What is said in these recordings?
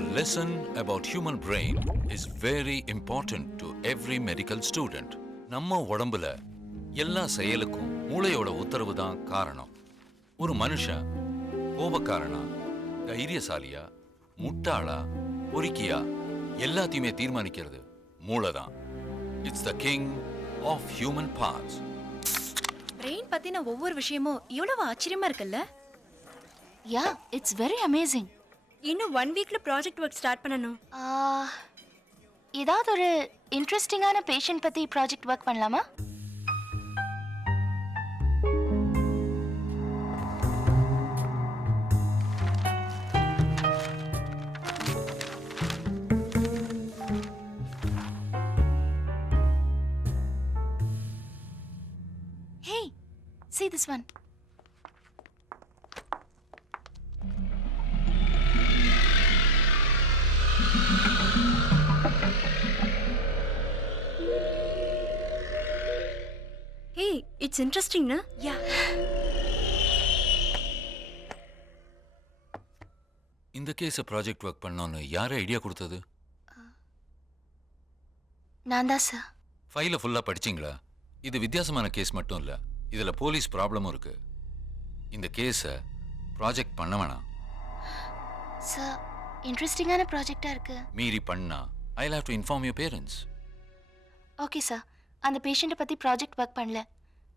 A lesson about human brain is very important to every medical student. நம்ம உடம்புல எல்லா செயலுக்கும் மூளையோட உத்தரவு தான் காரணம். ஒரு மனுஷன் கோபக்காரனா, தைரியசாலியா, முட்டாளா, பொறுக்கியா எல்லாத்தையுமே தீர்மானிக்கிறது மூளை தான். It's the king of human parts. Brain பத்தின ஒவ்வொரு விஷயமும் இவ்வளவு ஆச்சரியமா இருக்குல்ல? யா, இட்ஸ் வெரி அமேசிங். இன்னும் 1 வீக்ல ப்ராஜெக்ட் ஒர்க் ஸ்டார்ட் பண்ணனும். ஏதாவது ஒரு இன்ட்ரெஸ்டிங்கான பேஷண்ட் பத்தி ப்ராஜெக்ட் ஒர்க் பண்ணலாமா? Hey, see this one. Hey, it's interesting, na? Yeah. இந்த கேஸை ப்ராஜெக்ட் ஒர்க் பண்ணோன்னு யார் ஐடியா கொடுத்தது? நான் தான் சார். ஃபைலை ஃபுல்லாக படிச்சிங்களா? இது வித்தியாசமான கேஸ் மட்டும் இல்லை, இதில் போலீஸ் ப்ராப்ளமும் இருக்கு. இந்த கேஸை ப்ராஜெக்ட் பண்ண வேணாம் சார். இன்ட்ரெஸ்டிங்கான ப்ராஜெக்டாக இருக்கு. மீறி பண்ணா I have to inform your parents. Okay sir, அந்த பேஷண்ட்டை பற்றி ப்ராஜெக்ட் ஒர்க் பண்ணல.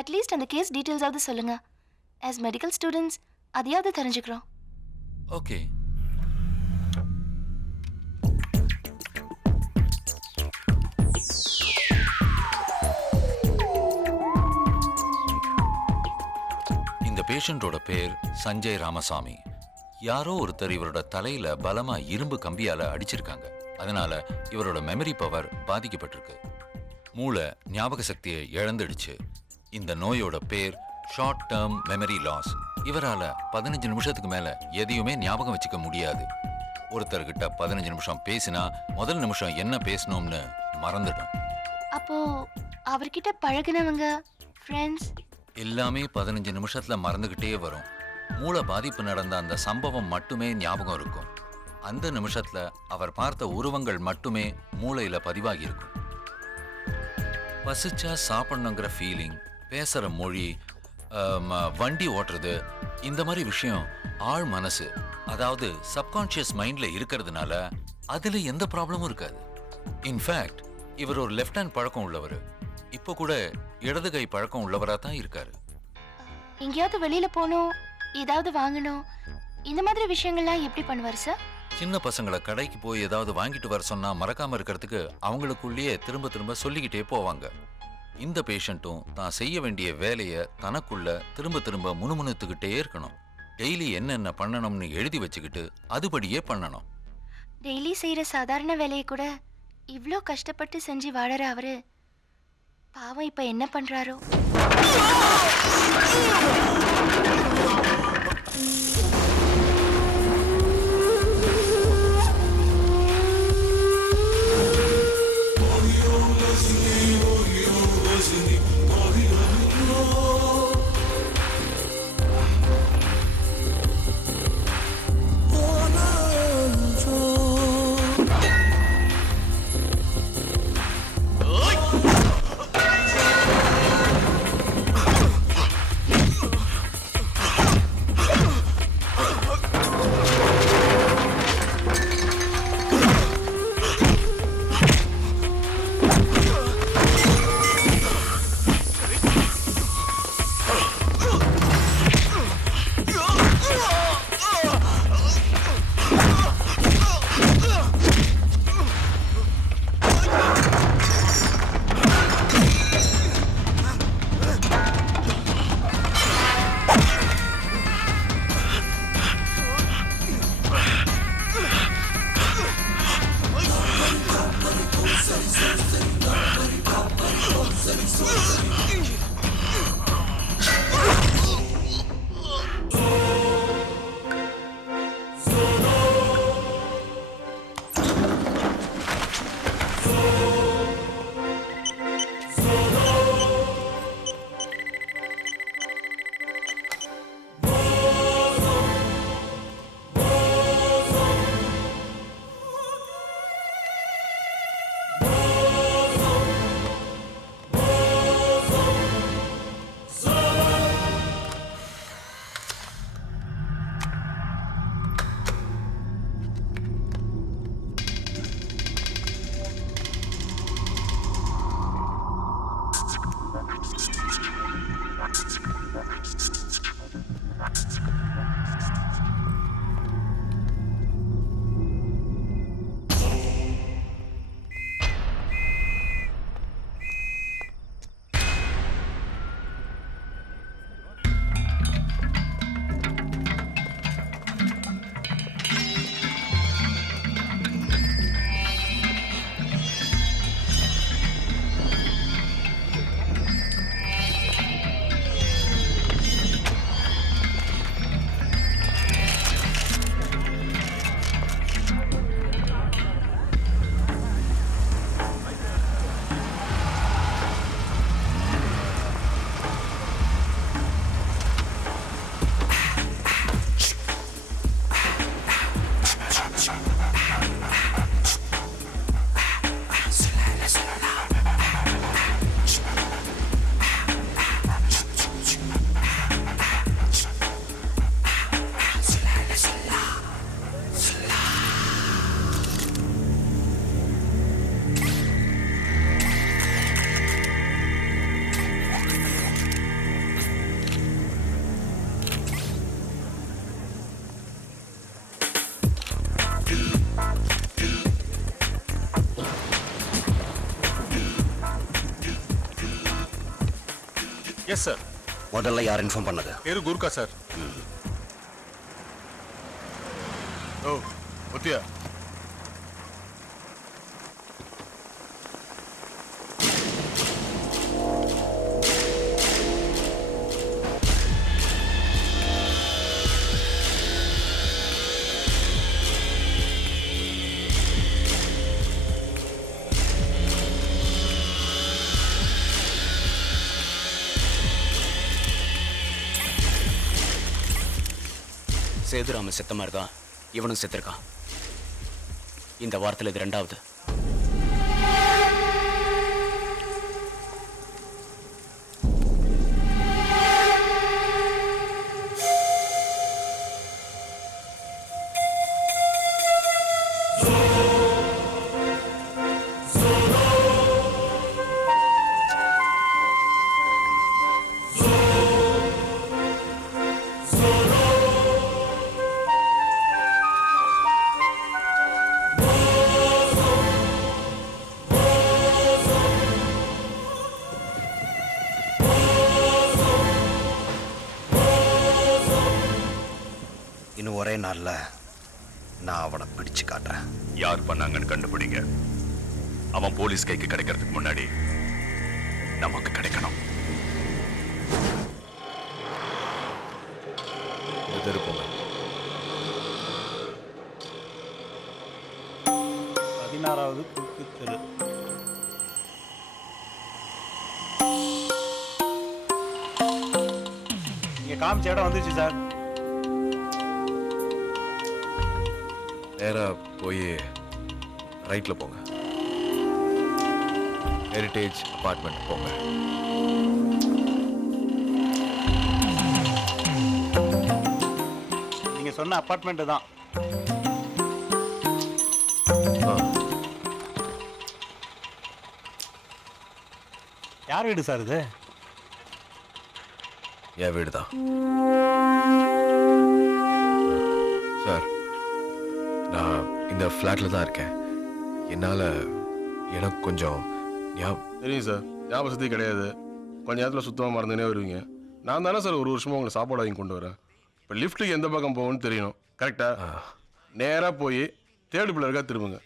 அட்லீஸ்ட் அந்த கேஸ் டீட்டெயில்ஸாவது சொல்லுங்கள். ஆஸ் மெடிக்கல் ஸ்டூடெண்ட்ஸ் அதையாவது தெரிஞ்சுக்கிறோம். ஓகே. இந்த பேஷண்டோட பேர் சஞ்சய் ராமசாமி. யாரோ ஒருத்தர் இவரோட தலையில பலமா இரும்பு கம்பியால அடிச்சிருக்காங்க. அதனால இவரோட மெமரி பவர் பாதிக்கப்பட்டிருக்கு. மூளை ஞாபக சக்தியை இழந்துடுச்சு. இந்த நோயோட பேர் ஷார்ட் டேர்ம் மெமரி லாஸ். இவரால 15 நிமிஷத்துக்கு மேல எதையுமே ஞாபகம் வச்சுக்க முடியாது. ஒருத்தர்கிட்ட 15 நிமிஷம் பேசினா முதல் நிமிஷம் என்ன பேசணும்னு மறந்துடும். அப்போ அவர்கிட்ட பழகினவங்க, ஃப்ரெண்ட்ஸ் எல்லாமே 15 நிமிஷத்துல மறந்துகிட்டே வரும். மூளை பாதிப்பு நடந்த அந்த சம்பவம் மட்டுமே ஞாபகம் இருக்கும். அந்த நிமிஷத்துல அவர் பார்த்த உருவங்கள் மட்டுமே மூளையில பதிவாகி இருக்கும். பசிச்சா சாப்பிடணுங்கிற ஃபீலிங், பேசுற மொழி, வண்டி ஓட்டுறது, இந்த மாதிரி விஷயம் ஆழ் மனசு, அதாவது சப்கான்ஷியஸ் மைண்ட்ல இருக்கிறதுனால அதுல எந்த ப்ராப்ளமும் இருக்காது. இன்ஃபேக்ட் இவர் ஒரு லெஃப்ட் ஹேண்ட் பழக்கம் உள்ளவர். இப்போ கூட இடது கை பழக்கம் உள்ளவராக தான் இருக்காரு. எங்கேயாவது வெளியில போகணும், ஏதாவது வாங்கணும், இந்த மாதிரி விஷயங்கள்லாம் எப்படி பண்ணுவார் சார்? சின்ன பசங்களை கடைக்கு போய் ஏதாவது வாங்கிட்டு வர சொன்னா மறக்காம இருக்கிறதுக்கு அவங்களுக்குள்ளேயே திரும்ப திரும்ப சொல்லிக்கிட்டே போவாங்க. இந்த பேஷண்ட்டும் தான் செய்ய வேண்டிய வேலையை தனக்குள்ள திரும்ப திரும்ப முணுமுணுத்துக்கிட்டே இருக்கணும். டெய்லி என்னென்ன பண்ணணும்னு எழுதி வச்சுக்கிட்டு அதுபடியே பண்ணணும். டெய்லி செய்யற சாதாரண வேலையை கூட இவ்ளோ கஷ்டப்பட்டு செஞ்சு வாழற அவரு பாவம் இப்ப என்ன பண்றாரோ? Yes sir. முதல்ல யார் இன்ஃபார்ம் பண்ணது? பேரு குர்கா சார். ஓ ஒத்தியா? சேதுராம செத்த மாதிரி தான் இவனும் செத்துருக்கான். இந்த வாரத்தில் இது 2வது. இன்னும் ஒரே நாள்ல நான் அவனை பிடிச்சு காட்டுறேன். யார் பண்ணாங்கன்னு கண்டுபிடிங்க. அவன் போலீஸ் கைக்கு கிடைக்கிறதுக்கு முன்னாடி நமக்கு கிடைக்கணும். திருப்போங்க. 16வது குறுக்கு தெரு. இங்க காமிச்ச இடம் வந்துச்சு சார். நேரா போய் ரைட்ல போங்க. ஹெரிட்டேஜ் அபார்ட்மெண்ட் போங்க. நீங்க சொன்ன அபார்ட்மெண்ட் தான். யார் வீடு சார் இது? என் வீடு தான் சார். நான் இந்த ஃப்ளாட்டில் தான் இருக்கேன். என்னால் எனக்கு கொஞ்சம் தெரியும் சார். ஞாபகத்தை கிடையாது. கொஞ்ச நேரத்தில் சுத்தமாக மறந்துனே வருவீங்க. நான் தானே சார் ஒரு வருஷமாக உங்களை சாப்பாடு வாங்கி கொண்டு வரேன். இப்போ லிஃப்ட்டுக்கு எந்த பக்கம் போகணும்னு தெரியணும். கரெக்டாக நேராக போய் தேர்டு பிள்ளை இருக்கா திரும்புங்க.